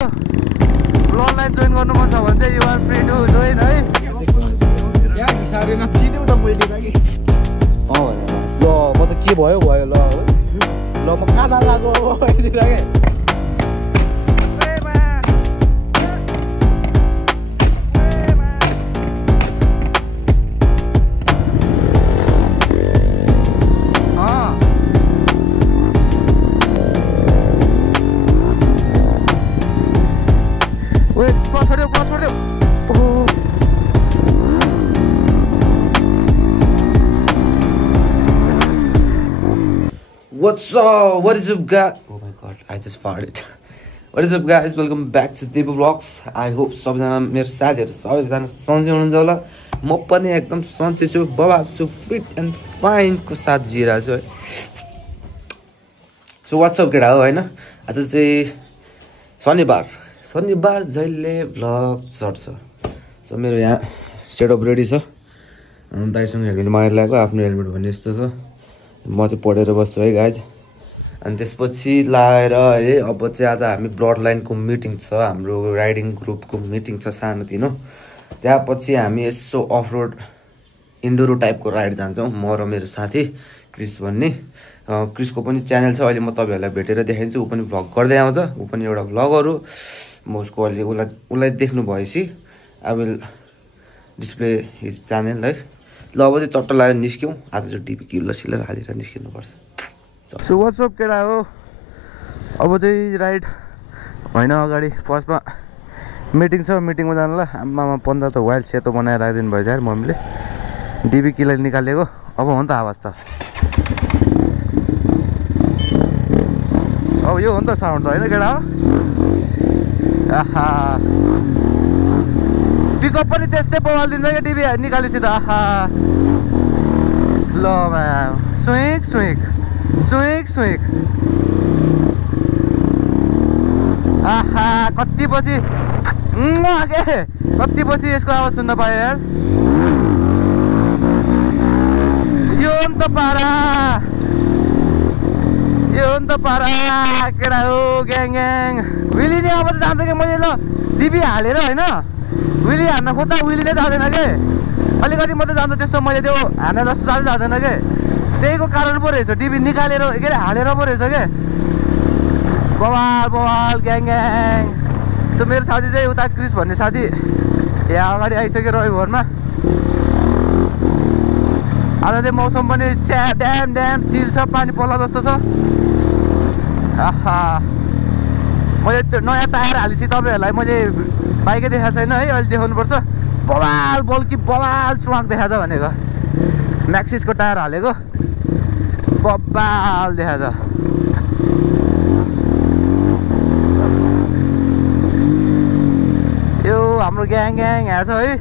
Blood line join गर्नु मन छ भने चाहिँ you are free to join है। यहाँ हिसाबले नसिधै उता मैले कि ल म त के भयो भयो ल म कहाँ जान लाग्यो यतिखेर के What's up? What is up, guys? Oh my god, I just farted. What is up, guys? Welcome back to Deepu Vlogs. I hope सबजना मेरो साथीहरु सबैजना सन्चै हुनुहुन्छ होला। म पनि एकदम सन्चै छु, बबाल छु, फिट एन्ड फाइन को साथ जिरहेको छु है। सो व्हाट्स अप केटा हो हैन? आज चाहिँ शनिबार जहिले भ्लग चढ्छ। सो मेरो यहाँ सेटअप रेडी छ। दाइसँग हेलमेट मागेर ल्याएको, आफ्नो हेलमेट भने यस्तो छ। म चाहिँ पढेर बस्छु है गाइज। अनि त्यसपछि लाएर है अब चाहिँ आज हामी ब्लड लाइनको मिटिङ छ, हाम्रो राइडिङ ग्रुपको मिटिङ छ सानोतिनो। त्यहाँ पछि हामी यसो अफ रोड इन्डोरो टाइपको राइड जान्छौँ, म र मेरो साथी क्रिस भन्ने। क्रिसको पनि च्यानल छ, अहिले म तपाईँहरूलाई भेटेर देखाइदिन्छु। ऊ पनि भ्लग गर्दै आउँछ, ऊ पनि एउटा भ्लगर हो। म उसको अहिले उसलाई देख्नु भएपछि I will display his channel है। ल अब चाहिँ चट्ट लगाएर निस्क्यौँ, आज चाहिँ डिपी किल्लो सिल्लो हालेर निस्किनुपर्छ। सो व्हाट्स अप केटा हो, अब चाहिँ राइड होइन अगाडि फर्स्टमा मिटिङ छ, मिटिङमा जानु ल। आमामा पन्जा त वाइल्ड सेतो बनाएर राखिदिनु भएछ यार मम्मीले, डिपी किल्लो निकालेको। अब हो नि त आवाज त, अब यो हो नि त साउन्ड त होइन केटा हो। आहा पिकअप पनि त्यस्तै बवाल दिन्छ क्या डिबी निकालेपछि त। आहा ल म्याम स्विक स्विक स्विक स्विक। आहा कति पछि यसको आवाज सुन्न पायो यार। यो हो नि त पारा, यो हो नि त पारा केटा हो ग्याङ ग्याङ। विली नै अब त जान्छ क्या, मैले ल डिबी हालेर होइन विली हान्न खोज्दा विली नै जाँदैन के। अलिकति मात्रै जान्छ, त्यस्तो मैले त्यो हान्न जस्तो जाँदैन के। त्यहीको कारण पो रहेछ, डिबी निकालेर के अरे हालेर पो रहेछ के। बवाल बवाल ग्याङ ग्याङ। सो मेरो साथी चाहिँ उता क्रिस भन्ने साथी यहाँ अगाडि आइसक्यो रविभरमा। आज चाहिँ मौसम पनि ड्याम ड्याम चिल छ, पानी पर्ला जस्तो छ। आहा मैले त्यो नयाँ टायर हालेपछि तपाईँहरूलाई मैले बाइकै देखाएको छैन है, अहिले देखाउनुपर्छ। बवाल बल्कि बवाल चुवाक देखाएको छ भनेको, म्याक्सिसको टायर हालेको बवाल देखाएको छ। यो हाम्रो ग्याङ ग्याङ यहाँ छ है।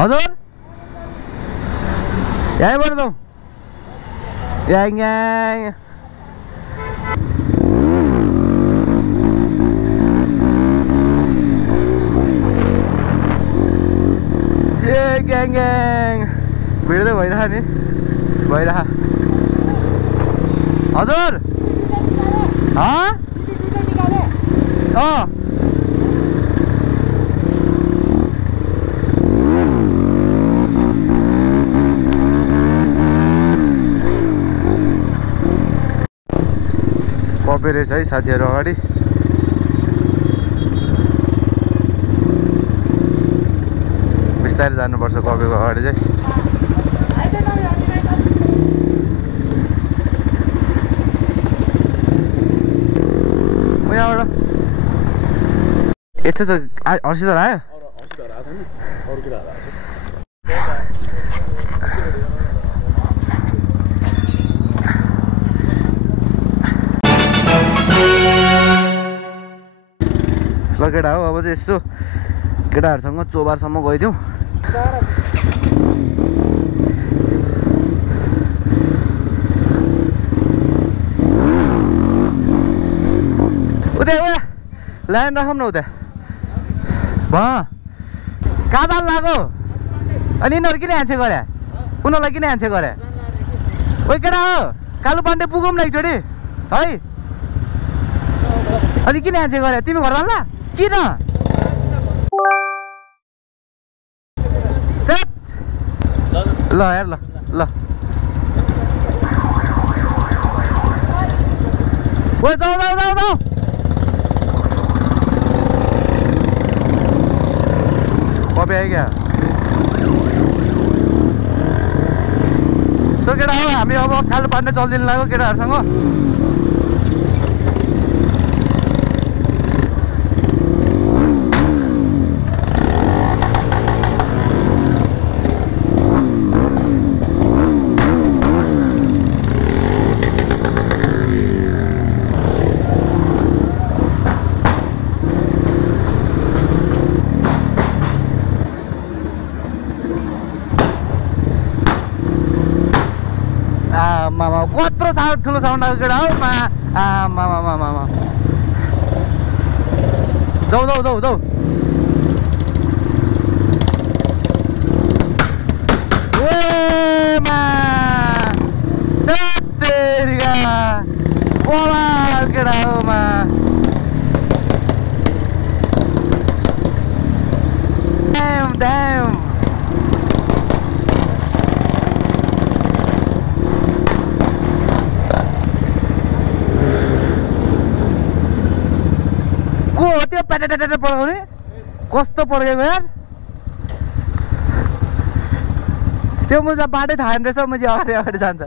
हजुर यहीँबाट जाउँ ग्याङ ग्याङ। ए ग्याङ ग्याङ भिड त भइरह नि, भइरह। हजुर कपे रहेछ है साथीहरू अगाडि। बिस्तारै जानुपर्छ कपेको अगाडि चाहिँ। यहाँबाट यस्तो छ हर्सिदर आयो। ल केटा हो, अब चाहिँ यसो केटाहरूसँग चोबारसम्म गइदिउँ। उता लाइन राखौँ न उता कहाँ जानु लाग्यो। अनि यिनीहरू किन ह्यान्डसेक गरे, उनीहरूलाई किन ह्यान्डसेक गरे? ओइ केटा हो कालु पाण्डे पुगौँ न एकचोटि है अनि किन याचे गरे तिमी घर जान्ला किन ल हेर ल ल ओइ जाऊ जाऊ जाऊ जाऊ पपे आयो क्या सो केटा हो हामी अब कालो पाण्डे चल्दिनु लाग्यो केटाहरूसँग कत्रो साउन्ड ठुलो साउन्ड आएको केटा हो मामा जाऊ जाऊ जाऊ जाऊ केटा हो त्यो प्याटेटेटे पड्काउने कस्तो पड्केको यार त्यो मुझे बाटै थाहा रहेछ मुझे अगाडि अगाडि जान्छ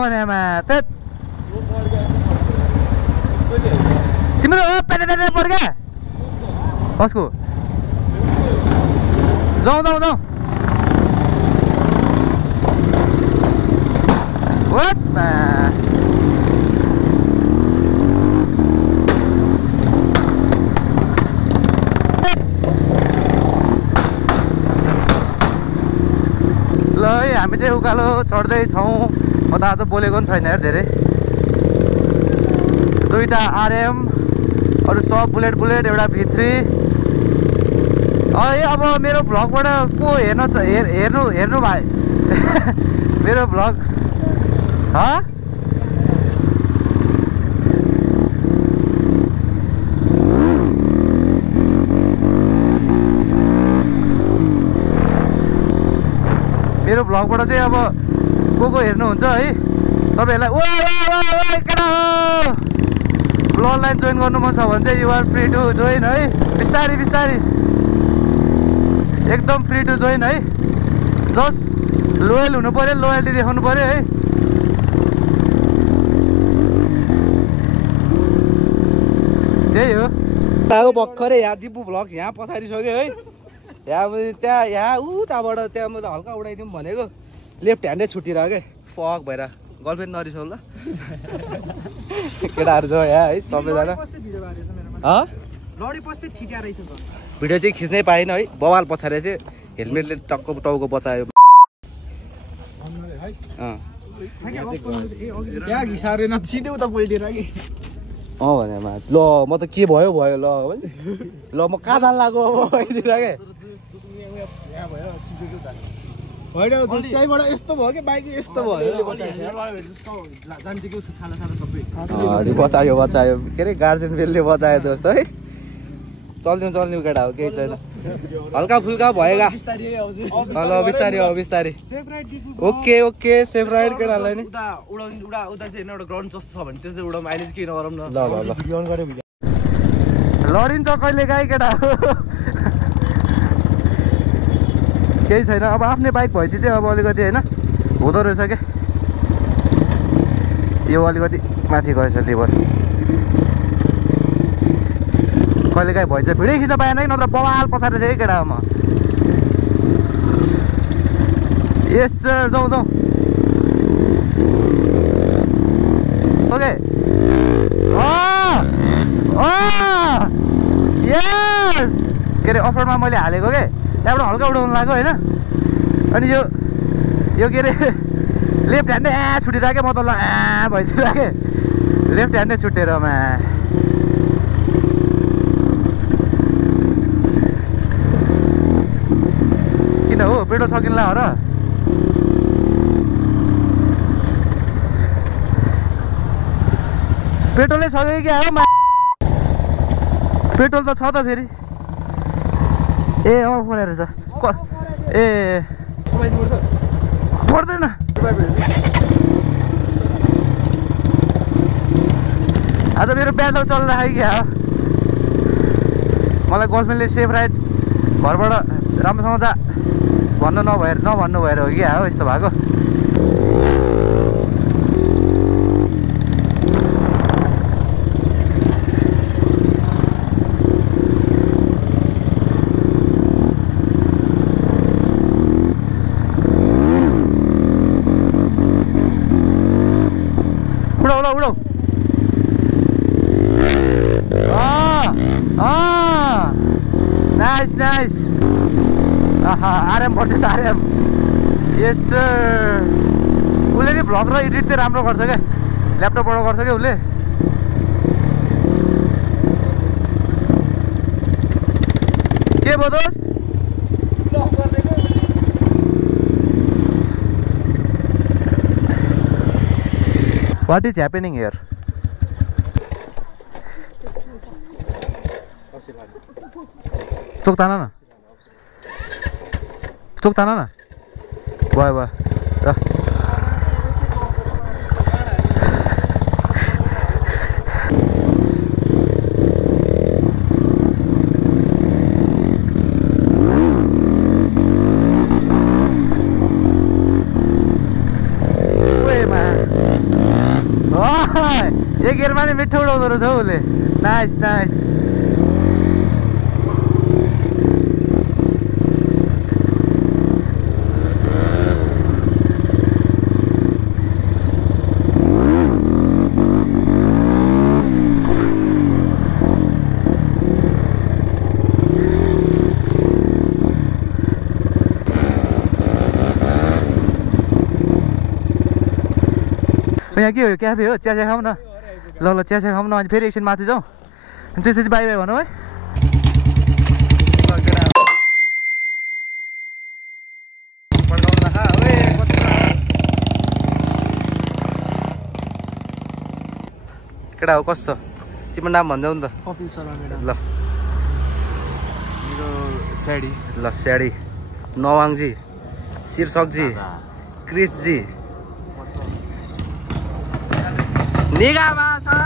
भनेमा तिम्रो प्याटेटेटे पड्क्या कसको जाउँ जाउँ जाउँ ल है हामी चाहिँ उकालो चढ्दैछौँ म त आज बोलेको पनि छैन यार धेरै दुईटा आरएम अरू सब बुलेट बुलेट एउटा V3 है अब मेरो भ्लगबाट को हेर्नु भाइ मेरो भ्लग मेरो भ्लगबाट चाहिँ अब को हेर्नुहुन्छ है तपाईहरुलाई ओ केटा हो ब्लड लाइन जोइन गर्नु मन छ भने चाहिँ you are free to join है बिस्तारी बिस्तारी एकदम फ्री टु जोइन है जस्ट लोयल हुनु पर्यो लोयल्टी देखाउनु पर्यो है त्यही हो आगो भर्खरै यहाँ दिपु भ्लग्स यहाँ पछाडिसक्यो है यहाँ उताबाट त्यहाँ मैले हल्का उडाइदिउँ भनेको लेफ्ट ह्यान्डै छुट्टिरह के फक भएर गर्लफ्रेन्ड नरिसाउ ल केटाहरू छ यहाँ है सबैजना भिडियो चाहिँ खिच्नै पाएन है बवाल पछाडि थियो हेलमेटले टक्क टाउको बचायो भने ल म त के भयो भयो ल म कहाँ जान लाग्यो के यस्तो भयो कि बाइक यस्तो भयो बचायो बचायो के अरे गार्जेन बेलले बचायो दोस्त है चल्नु केटा हो केही छैन हल्का फुल्का भएगा ल बिस्तारी हो बिस्तारी ओके ओके सेफ राइड केटालाई नि उता चाहिँ एउटा ग्राउन्ड जस्तो छ भने त्यो चाहिँ उडाउँ अहिले चाहिँ के नगरौँ न ल लडिन्छ कहिले काहीँ केटा केही छैन अब आफ्नै बाइक भएपछि चाहिँ अब अलिकति होइन हुँदो रहेछ क्या यो अलिकति माथि गएछ लिभर कहिले काहीँ भएछ भिडियो खिच्न पाएन कि नत्र बवाल पछाडि चाहिँ केटामा यस सर जाउँ जाउँ ओके यस के अरे अफरमा मैले हालेको के त्यहाँबाट हल्का उडाउनु लाग्यो होइन अनि यो के अरे लेफ्ट ह्यान्डै छुटिरहेको म त ल भइदिरहेको लेफ्ट ह्यान्डै छुटेर किन किन हो पेट्रोल सकिन्ला हो र पेट्रोलै सक्यो कि आयो पेट्रोल त छ त फेरि ए अफ रहेछ ए पर्दैन आज मेरो ब्याटल चलिरहेको क्या मलाई गर्लफ्रेन्डले सेफ राइड घरबाट राम्रोसँग जा नभन्नु भएर हो कि हो यस्तो भएको उडाउ नाइस आरएम पर्सेस आरएम यस सर उसले नि भ्लग र एडिट चाहिँ राम्रो गर्छ क्या ल्यापटपबाट गर्छ क्या उसले के भयो दोस्त What is happening here? चोक ताना न भयो एक गियरमा नि मिठो उडाउँदो रहेछ हौ उसले नाइस यहाँ के हो क्याफे हो चिया खाऊँ न ल चिया खाऊँ न अनि फेरि एकछिन माथि जाउँ अनि त्यसपछि बाई बाई भनौँ है केटा हो कस्तो तिम्रो नाम भन्देऊ नि त कपिल शर्मा ल मेरो स्याडी स्याडी नवाङजी शीर्षकजी क्रिसजी निगा भाषा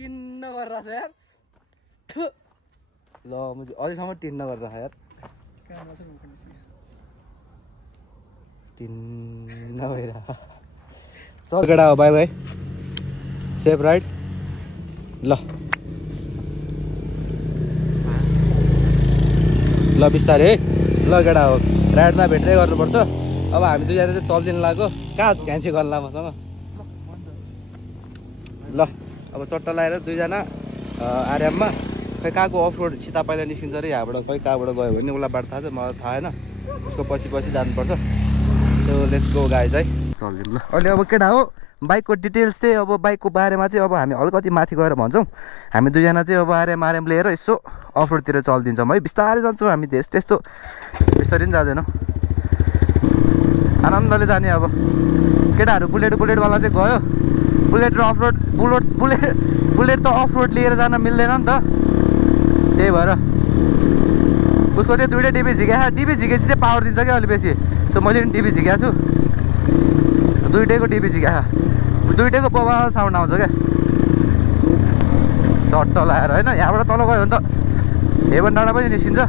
टिन्न गरेर यार ल मुझे अझैसम्म टिन्न गरेर यार टिन्न भएर चल केटा हो बाई बाई सेफ राइड ल बिस्तारै है ल केटा हो राइडमा भेट्दै गर्नुपर्छ अब हामी दुईजना चाहिँ चल्दिनु लाग्यो कहाँ घ्यान्सी गर्ला मसँग ल अब चट्टा लगाएर दुईजना आर्याममा खै कहाँको अफ रोड सिधा पहिला निस्किन्छ अरे यहाँबाट खै कहाँबाट गयो भने उसलाई बाटो थाहा छ मलाई थाहा छैन उसको पछि जानुपर्छ सो लेट्स गो गाइज है चल्दिउँ ल अहिले अब केटा हो बाइकको डिटेल्स चाहिँ अब बाइकको बारेमा चाहिँ अब हामी अलिकति माथि गएर भन्छौँ हामी दुईजना चाहिँ अब आर्याम लिएर यसो अफ रोडतिर चलिदिन्छौँ है बिस्तारै जान्छौँ हामी त्यस्तो बिस्तारै पनि जाँदैनौँ आनन्दले जाने अब केटाहरू बुलेटवाला चाहिँ गयो बुलेट र अफ रोड बुलेट त अफ रोड लिएर जान मिल्दैन नि त त्यही भएर उसको चाहिँ दुइटै डिबी झिकेपछि चाहिँ पावर दिन्छ क्या अलिक बेसी सो मैले पनि डिबी झिकेको छु दुइटैको डिबी झिका दुइटैको बवाल साउन्ड आउँछ क्या सट्ट लाएर होइन यहाँबाट तल गयो भने त हेभन डाँडा पनि निस्किन्छ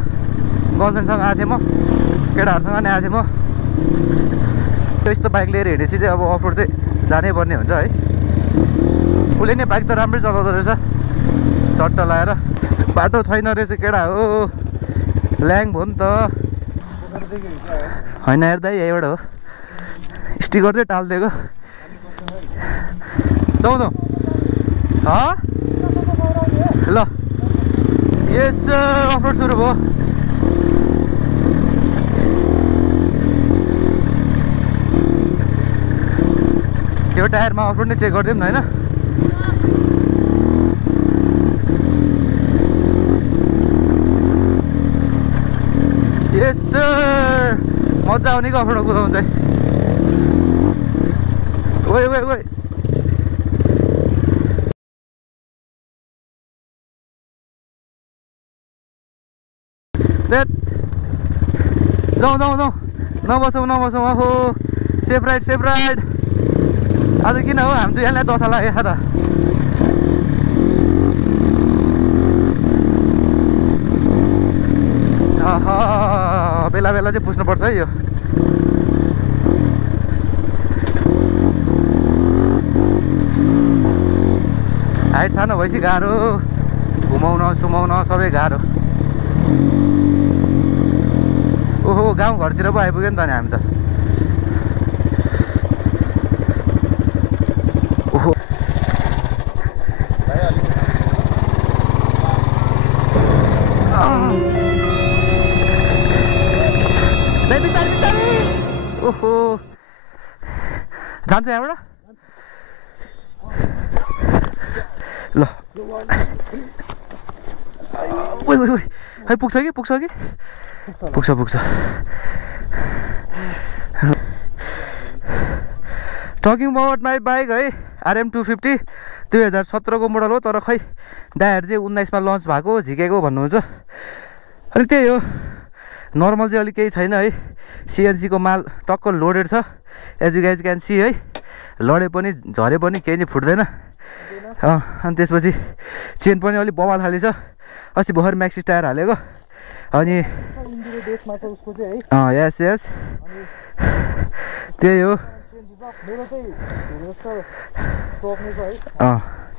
गर्लफ्रेन्डसँग आएको थिएँ म केटाहरूसँग नि आएको थिएँ म त्यस्तो बाइक लिएर हिँडेपछि चाहिँ अब अफरोड चाहिँ जानै पर्ने हुन्छ है उसले नि बाइक त राम्रै चलाउँदो रहेछ सट्ट लाएर बाटो छैन रहेछ केटा हो ल्याङ भयो नि त होइन हेर्दा यहीँबाट हो स्टिकर चाहिँ टालिदिएको जाउँ जाउँ ल यस अफरोड सुरु भयो यो टायरमा अफरोड नै चेक गरिदिउँ न होइन यस मजा आउने कि अफरोड कुदाउनु चाहिँ ओइ ओइ ओइ जाउँ जाउँ जाउँ नबसौँ नबसौँ आफू सेफ राइड आज किन हो हामी दुईजनालाई दशा लाग्यो त बेला बेला चाहिँ पुस्नुपर्छ है यो हाइट सानो भएपछि गाह्रो घुमाउन सुमाउन सबै गाह्रो ओहो गाउँ घरतिर पो आइपुग्यो नि त नि हामी त ओहो ओहो जान्छ यहाँबाट ल ओइ ओइ ओइ खै पुग्छ कि पुग्छ टकिङ अबाउट माई बाइक है RM250 2017 को मोडल हो तर खै दाइहरू चाहिँ 19 मा लन्च भएको झिकेको भन्नुहुन्छ अनि त्यही हो नर्मल चाहिँ अलिक केही छैन है CNC को माल टक्क लोडेड छ as you guys can see है लडे पनि झरे पनि केही नि फुट्दैन अनि त्यसपछि चेन पनि अलिक बवाल खाली छ अस्ति भर्खर म्याक्सिस टायर हालेको अनि यस यस त्यही हो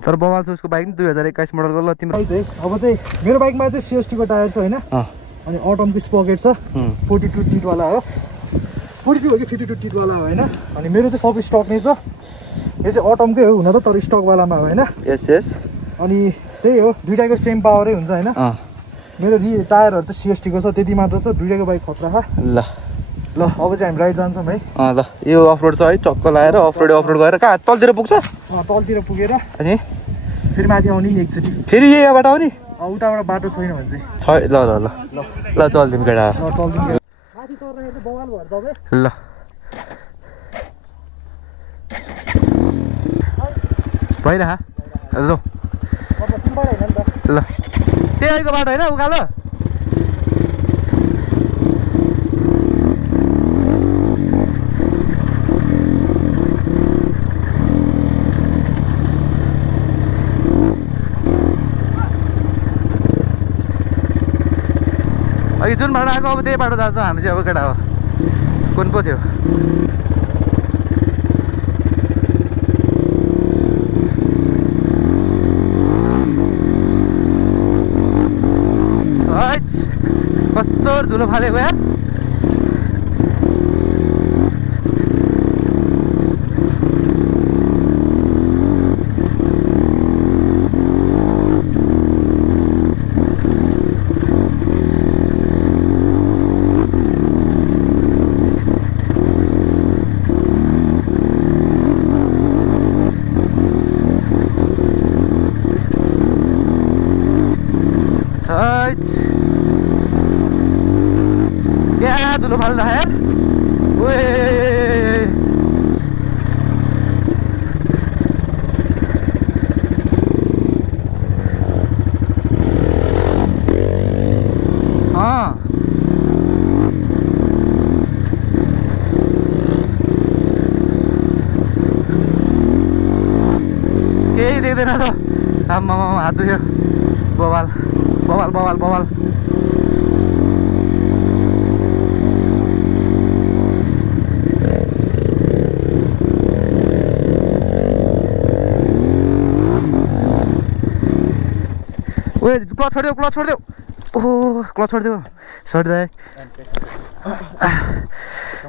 तर बवाल छ उसको बाइक नि 2021 मोडलको ल तिम्रो अब चाहिँ मेरो बाइकमा चाहिँ CST को टायर छ होइन अनि अटमको स्पकेट छ 42 टिट वाला हो 42 हो कि 52 टिट वाला हो होइन अनि मेरो चाहिँ सबै स्टक नै छ यो चाहिँ अटमकै हो हुन त तर स्टक वालामा हो होइन यस यस अनि त्यही हो दुईटाको सेम पावरै हुन्छ होइन मेरो टायरहरू चाहिँ CST को छ त्यति मात्र छ दुईटाको बाइक खतरा छ ल अब चाहिँ हामी राइड जान्छौँ है ल यो अफरोड छ है चक्क लगाएर अफरोड गएर कहाँ तलतिर पुग्छ तलतिर पुगेर अनि फेरि माथि आउने नि एकचोटि फेरि यहाँबाट आउने उताबाट बाटो छैन भने चाहिँ ल ल ल ल चल्दिउँ केटा माथि चढ्दाखेरि चाहिँ बवाल भएर जाउँ ल भइरह जाउँ ल त्यही आइको बाटो होइन उकालो अघि जुन बाटो आएको अब त्यही बाटो जान्छौँ हामी चाहिँ अब केटा हो कुन पो थियो कस्तो धुलो फालेको यार क्या धुलो फाल रहा है यार हाँ केही देख्दैन त आम्मामा हात हात दुख्यो बवाल बवाल बवाल बवाल ओए क्लच छोडिदेऊ ओहो क्लच छोडिदेऊ सरी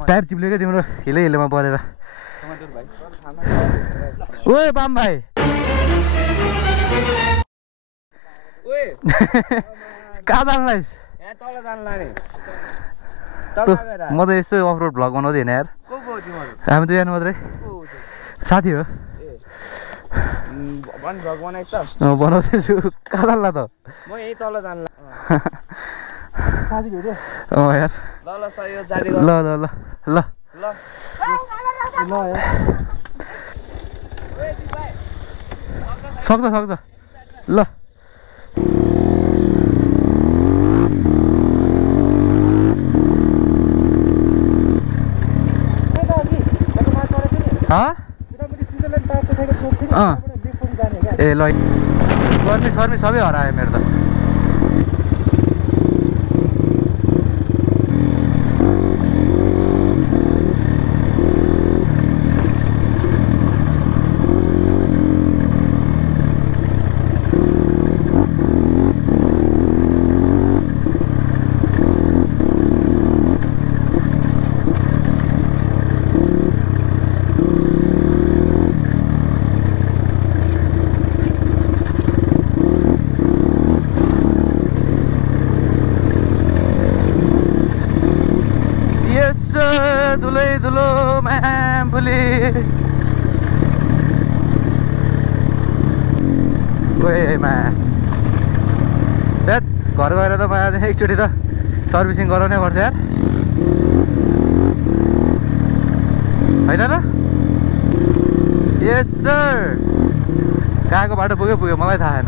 टायर चिप्ल्यो क्या तिम्रो हिलै परेर ओए बाम भाइ कहाँ जानुलाइस म त यसो अफरोड भ्लग बनाउँदै होइन यार हामी दुईजना मात्रै साथी हो बनाउँदैछु कहाँ जान्ला त यार ल सक्छ ल ए ल गर्मी सर्मी सबै हरायो मेरो त घर गएर त मलाई एकचोटि त सर्भिसिङ गराउनै पर्छ यार होइन र यस सर कहाँको बाटो पुग्यो मलाई थाहा छैन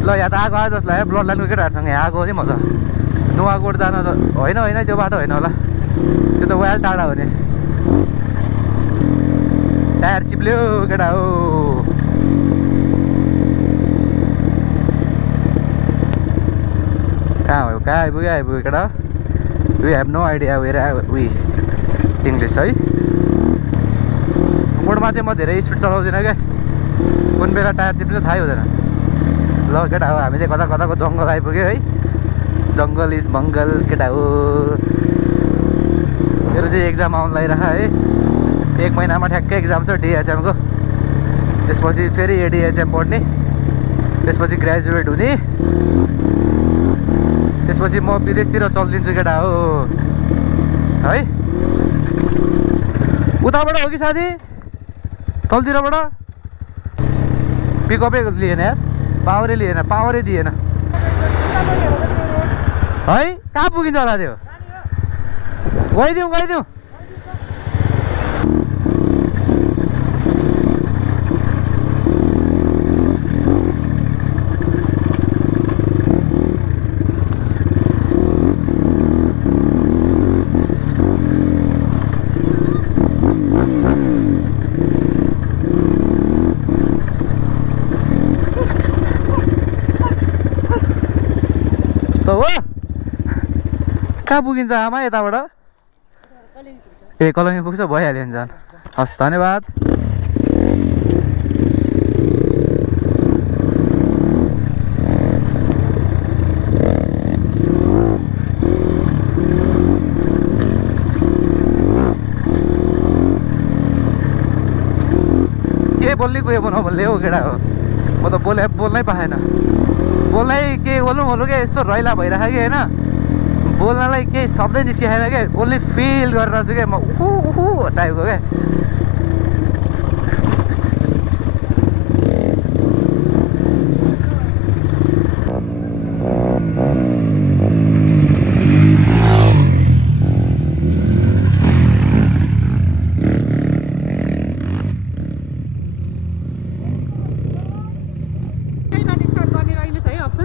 ल यहाँ त आएको आयो जस्तो लाग्यो ब्लड लाइनको केटाहरूसँग यहाँ आएको नि म त नुवाकोट जान त होइन त्यो बाटो होइन होला त्यो त वाइल टाढा हो नि टायर चिप्ल्यो केटा हो कहाँ आइपुग्यो केटा we have no idea where we English है मोडमा चाहिँ म धेरै स्पिड चलाउँदिनँ क्या कुन बेला टायर चिप्लिन्छ थाहै हुँदैन ल केटा हो हामी चाहिँ कताको जङ्गल आइपुग्यो है जङ्गल इज मङ्गल केटा हो मेरो चाहिँ एक्जाम आउनु लागिरहेको है 1 महिनामा ठ्याक्कै एक्जाम छ डिएचएमको त्यसपछि फेरि एडिएचएम पढ्ने त्यसपछि ग्रेजुएट हुने त्यसपछि म विदेशतिर चलिदिन्छु केटा हो है उताबाट हो कि साथी तलतिरबाट पिकअपै लिएन यार पावरै दिएन है कहाँ पुगिन्छ होला त्यो गइदिउँ कहाँ पुगिन्छ आमा यताबाट ए कलमी पुग्छ भइहाल्यो नि झन् हस् धन्यवाद के बोल्ने को नबोल्ने हो केटा हो म त बोल्नै पाएन बोल्नै के बोल्नु क्या यस्तो रैला भइरहेको कि होइन बोल्नलाई केही शब्दै निस्किएन क्या ओन्ली फिल गरेर छु क्या म उहु टाइपको क्या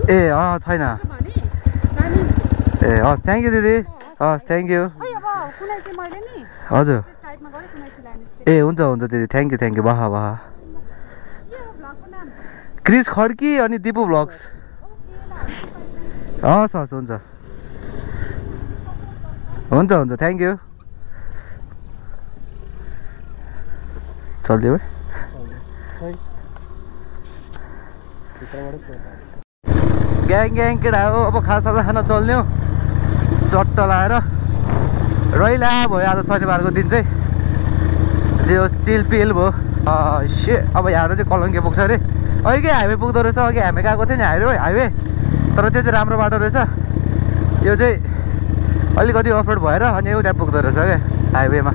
ए छैन ए हस् थ्याङ्क यू दिदी हस् थ्याङ्क यू हजुर ए हुन्छ दिदी थ्याङ्क यू वाह क्रिस खड्की अनि दिपु भ्लग्स हस् हस् हुन्छ हुन्छ हुन्छ थ्याङ्क यू चल्दियो ग्याङ ग्याङ केटा हो अब खाजा खान चल्ने हो चट्ट लाएर रैला भयो आज शनिबारको दिन चाहिँ जे होस् चिलपिल भयो अब यहाँबाट चाहिँ कलङ्के पुग्छ अरे अघि हाइवे पुग्दो रहेछ अघि हामी गएको थियो नि हाइवे तर त्यो चाहिँ राम्रो बाटो रहेछ यो चाहिँ अलिकति अफरोड भएर अनि उता पुग्दो रहेछ क्या हाइवेमा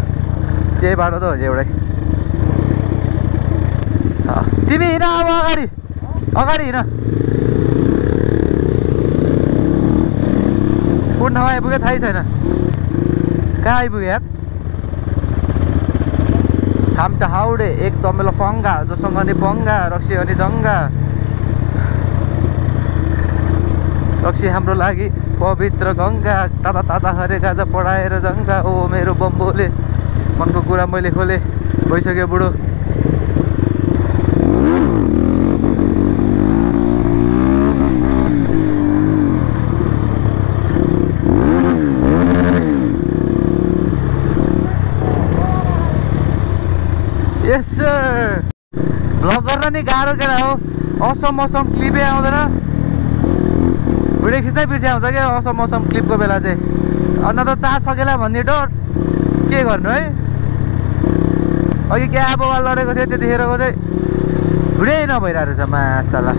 त्यही बाटो त हो एउटै तिमी हिँड अब अगाडि हिँड कुन ठाउँ आइपुग्यो थाहै छैन कहाँ आइपुग्यो यार हम त हाउडे एकदम लफङ्गा जोसँग नि बङ्गा रक्सी अनि जङ्गा रक्सी हाम्रो लागि पवित्र गङ्गा ताता ताता हरे गाजा पढाएर जङ्गा ओ मेरो बम्बोले मनको कुरा मैले खोले भइसक्यो बुढो यस सर भ्लग गर्न नि गाह्रो केटा हो असम क्लिपै आउँदैन भिडियो खिच्दै बिर्से आउँछ क्या असम क्लिपको बेला चाहिँ अन्त त चार्ज सकेला भन्ने डर के गर्नु है अघि क्या बवाल लडेको थियो त्यतिखेरको चाहिँ भिडियो नभइरहेको रहेछ मासाला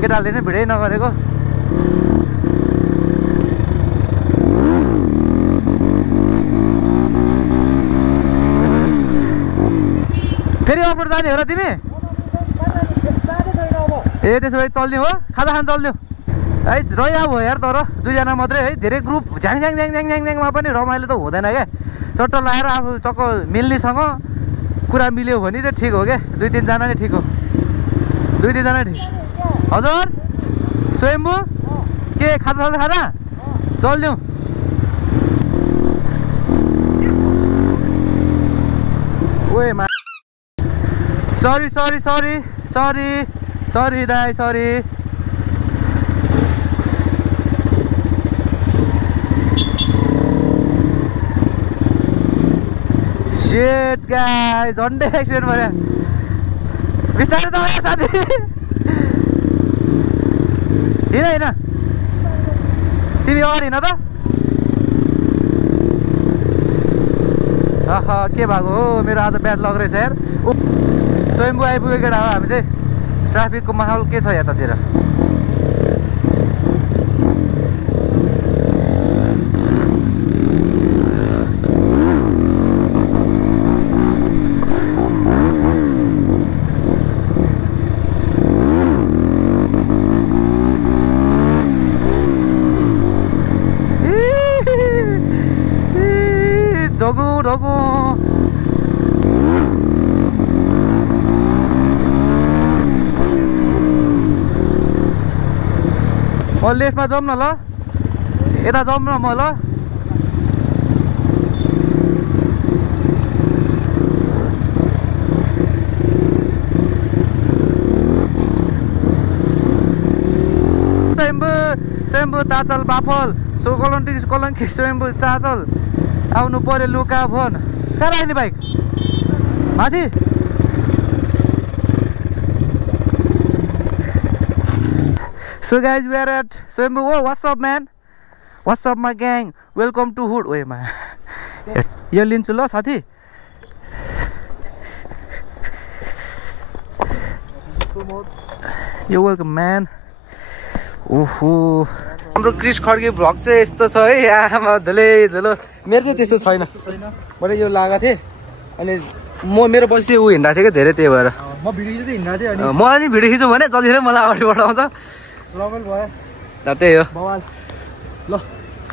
केटाहरूले नै भिडियो नगरेको फेरि अफरोड जाने हो र तिमी ए त्यसो भए चल्ने हो खाजा खान चल्दियो है रया भयो यार तर दुईजना मात्रै है धेरै ग्रुप झ्याङ झ्याङ झ्याङ झ्याङ झ्याङ झ्याङमा पनि रमाइलो त हुँदैन क्या चट्ट लगाएर आफू टक्क मिल्नेसँग कुरा मिल्यो भने चाहिँ ठिक हो क्या दुई तिनजना नै ठिक हो दुई तिनजना ठिक हजुर स्वयम्भू के खाजा साजा खाना चल्दिउँ ओए मा सरी दाइ सरी शिट गाइस झन्डै एक्सिडेन्ट भयो बिस्तारै त साथी हिँड तिमी अगाडि हिँड त के भएको हो मेरो आज ब्याड लग रहेछ यार स्वयम्भू आइपुग्यो केटा हो हामी चाहिँ ट्राफिकको माहौल के छ यतातिर ढोगु लेफ्टमा जाउँ न ल यता जाउँ न म ल स्वयम्भू ताचल बाफल कलङ्की स्वयम्भू चाचल आउनु पर्यो लुका फोन कहाँ राख्ने बाइक माथि So guys, we are at Swayambhu. Oh, what's up, man? What's up, my gang? Welcome to Hood. Wait, man. Yo, linchu lo, sathi. You're welcome, man. ओहो हाम्रो क्रिस खड्के भ्लग चाहिँ यस्तो छ है आमा धले धलो मेरो चाहिँ त्यस्तो छैन मैले यो लगाएको थिएँ अनि मेरो पछि ऊ हिँड्दा थियो क्या धेरै त्यही भएर म भिडियो खिच्दै हिँड्दा थिएँ अनि मलाई नि भिडियो खिच्नु भने जतिखेर मलाई अगाडि बढाउँछ रमाइलो भयो त्यही हो बवाल ल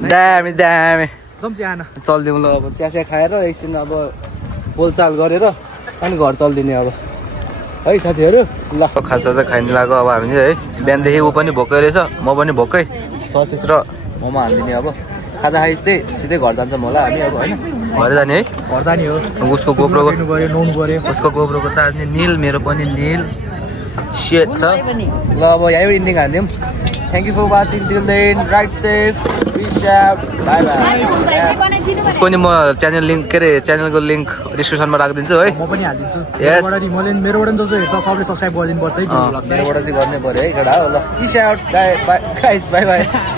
दामी जम्ची आना चल्दिउँ ल अब चिया खाएर एकछिन अब बोलचाल गरेर अनि घर चल्दिने अब है साथीहरू ल खाजा चाहिँ खाइन लाग्यो अब हामी चाहिँ है बिहानदेखि ऊ पनि भोकै रहेछ म पनि भोकै ससेस र मोमो हालिदिने अब खाजा खाइ चाहिँ सिधै घर जान्छौँ होला हामी अब होइन घर जाने है घर जाने हो उसको गोप्रोको नुन पर्यो उसको गोप्रोको चार्ज नि निल मेरो पनि निल सेट छ ल अब यहीँ इन्डिङ हानिदिउँ thank you for watching till then right safe peace out bye bye उसको नि म च्यानल लिङ्क के अरे च्यानलको लिङ्क डिस्क्रिप्सनमा राखिदिन्छु है म पनि हालिदिन्छु Yes. मेरोबाट नि जसो हेर्छ सबले सब्सक्राइब गरिदिनु पर्छ है मेरोबाट चाहिँ गर्नै पऱ्यो है केटा हो ल peace out bye bye guys bye by